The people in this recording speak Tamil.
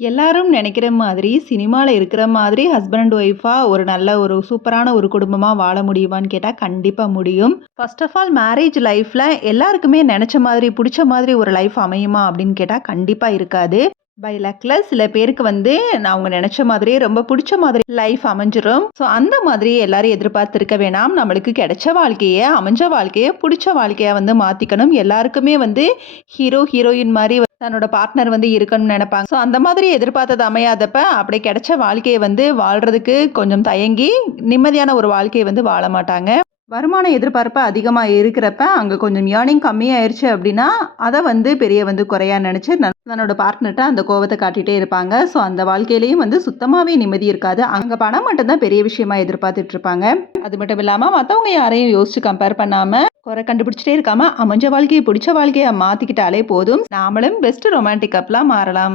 எல்லாரும் நினைக்கிற மாதிரி சினிமால இருக்கிற மாதிரி ஹஸ்பண்ட் அண்ட் ஒய்ஃபா ஒரு நல்ல ஒரு சூப்பரான ஒரு குடும்பமா வாழ முடியுமான்னு கேட்டா கண்டிப்பா முடியும். ஃபர்ஸ்ட் ஆஃப் ஆல் மேரேஜ் லைஃப்ல எல்லாருக்குமே நெனச்ச மாதிரி, புடிச்ச மாதிரி ஒரு லைஃப் அமையுமா அப்படின்னு கேட்டா கண்டிப்பா இருக்காது. பை லக்ல சில பேருக்கு வந்து அவங்க நெனச்ச மாதிரியே ரொம்ப புடிச்ச மாதிரி லைஃப் அமைஞ்சிரும். ஸோ அந்த மாதிரி எல்லாரும் எதிர்பார்த்திருக்க வேணாம். நம்மளுக்கு கிடைச்ச வாழ்க்கைய, அமைஞ்ச வாழ்க்கைய புடிச்ச வாழ்க்கையா வந்து மாத்திக்கணும். எல்லாருக்குமே வந்து ஹீரோ, ஹீரோயின் மாரி தன்னோட பார்ட்னர் வந்து இருக்கணும்னு நெனைப்பாங்க. ஸோ அந்த மாதிரி எதிர்பார்த்தது அமையாதப்ப, அப்படி கிடைச்ச வாழ்க்கைய வந்து வாழ்றதுக்கு கொஞ்சம் தயங்கி, நிம்மதியான ஒரு வாழ்க்கைய வந்து வாழ மாட்டாங்க. வருமான எதிர்பார்ப்பு அதிகமா இருக்கிறப்ப, அங்க கொஞ்சம் ஏர்னிங் கம்மியாயிருச்சு அப்படின்னா, அத வந்து பெரிய வந்து குறையா நெனச்சு, தன்னோட பார்ட்னர்ட்ட அந்த கோவத்த காட்டிட்டே இருப்பாங்க. ஸோ அந்த வாழ்க்கையிலயும் வந்து சுத்தமாவே நிம்மதி இருக்காது. அங்க பணம் மட்டும் தான் பெரிய விஷயமா எதிர்பார்த்துட்டு இருப்பாங்க. அது மட்டும் இல்லாம மத்தவங்க யாரையும் யோசிச்சு கம்பேர் பண்ணாம, குறை கண்டுபிடிச்சிட்டே இருக்காம, அமைஞ்ச வாழ்க்கைய புடிச்ச வாழ்க்கையா மாத்திக்கிட்டாலே போதும். நாமளும் பெஸ்ட் ரொமான்டிக் கப்லா மாறலாம்.